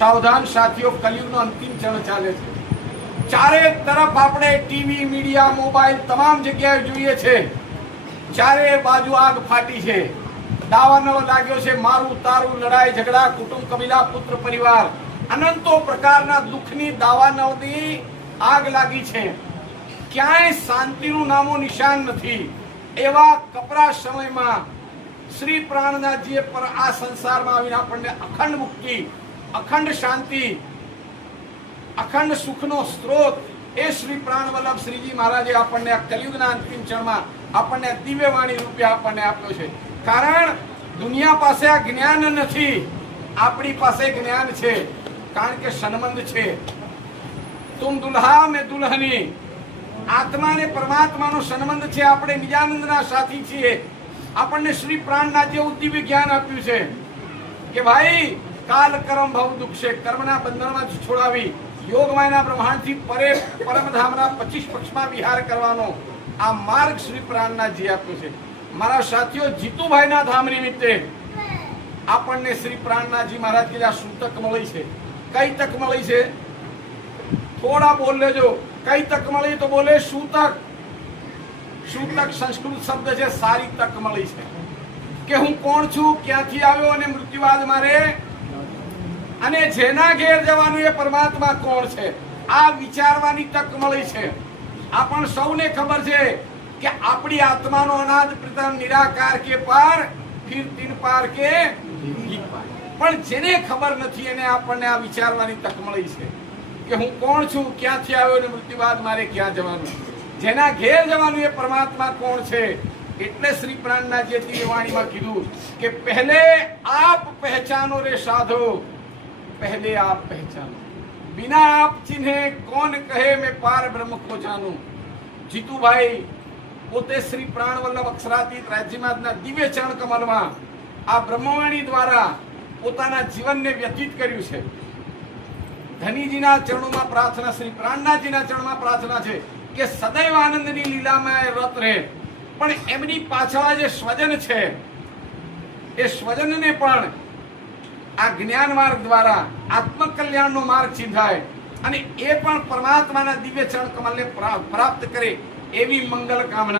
सावधान साथियों, कलयुगનો अंतिम चरण ચાલે છે। ચારે તરફ આપણે ટીવી, મીડિયા, મોબાઈલ તમામ જગ્યાએ જોઈએ છે। ચારે બાજુ આગ ફાટી છે। દાવાનો લાગ્યો છે, મારું તારું, લડાઈ ઝઘડા, કુટુંબ કબીલા, પુત્ર પરિવાર, અનંતો પ્રકારના દુઃખની દાવાનળની આગ લાગી છે। ક્યાંય શાંતિનું નામો નિશાન નથી। એવા કપરા સમયમાં શ્રી પ્રાણનાથજીએ પર આ સંસારમાં આવીને આપણને અખંડ મુક્તિ, અખંડ શાંતિ, અખંડ સુખનો સ્ત્રોત એ શ્રી પ્રાણવલ્લભ શ્રીજી મહારાજે આપણને આ કલિયુગના અંતિમ ક્ષણમાં આપણને દિવ્ય વાણી રૂપે આપણને આપ્યો છે। કારણ દુનિયા પાસે આ જ્ઞાન નથી, આપણી પાસે જ્ઞાન છે, કારણ કે સંબંધ છે। તુમ દુલ્હા મેં દુલ્હની, આત્મા ને પરમાત્માનો સંબંધ છે। આપણે નિજાનંદના સાથી છીએ। આપણને શ્રી પ્રાણનાથે એવું દિવ્ય જ્ઞાન આપ્યું છે કે ભાઈ કાલ કર્મ ભવ દુઃખ છે, કર્મના બંધનમાં છોડાવી યોગમાયના બ્રહ્માંડથી પરે પરમધામના 25 પક્ષમાં વિહાર કરવાનો આ માર્ગ શ્રી પ્રાણનાથજી આપ્યો છે। મારા સાથીઓ, જીતુભાઈના ધામ નિમિત્તે આપણને શ્રી પ્રાણનાથજી મહારાજ કે આ શું તક મળી છે? કઈ તક મળી છે? થોડા બોલ લેજો। કઈ તક મળી તો બોલે શું તક? શું તક સંસ્કૃત શબ્દ છે, સારી તક મળી છે કે હું કોણ છું, ક્યાંથી આવ્યો અને મૃત્યુ બાદ મારે અને જેના ઘેર જવાનું એ પરમાત્મા કોણ છે આ વિચારવાની તક મળી છે। આપણ સૌને ખબર છે કે આપણી આત્માનો અનાદ પ્રથમ નિરાકાર કે પાર, ફિર તીન પાર કે પણ જેને ખબર નથી એને આપણને આ વિચારવાની તક મળી છે કે હું કોણ છું, ક્યાંથી આવ્યો અને મૃત્યુ બાદ મારે ક્યાં જવાનું। જેના ઘેર જવાનું એ પરમાત્મા કોણ છે એટલે શ્રી પ્રાણનાથજીએ દિવ્ય વાણીમાં કીધું કે પહેલે આપ પહેચાનો રે સાધો, पहले आप पहचानो, बिना आप चिन्हे कौन कहे मैं पार ब्रह्म को जानूं। जीतूभाई પોતે શ્રી પ્રાણવલ્લભ અક્ષરાતીત રાજ્યમાતના દિવ્ય ચરણ કમલમાં આ બ્રહ્મવાણી દ્વારા પોતાના જીવનને વ્યતીત કર્યું છે। ધનીજીના ચરણોમાં પ્રાર્થના, શ્રી પ્રાણનાથજીના ચરણમાં પ્રાર્થના છે કે સદૈવ આનંદની લીલામાં રત રહે। પણ એમની પાછળ જે સ્વજન છે એ સ્વજનને પણ આ જ્ઞાન માર્ગ દ્વારા આત્મકલ્યાણનો માર્ગ ચીંધાય અને એ પણ પરમાત્માના દિવ્ય ચરણ કમલને પ્રાપ્ત કરે એવી મંગલ કામના।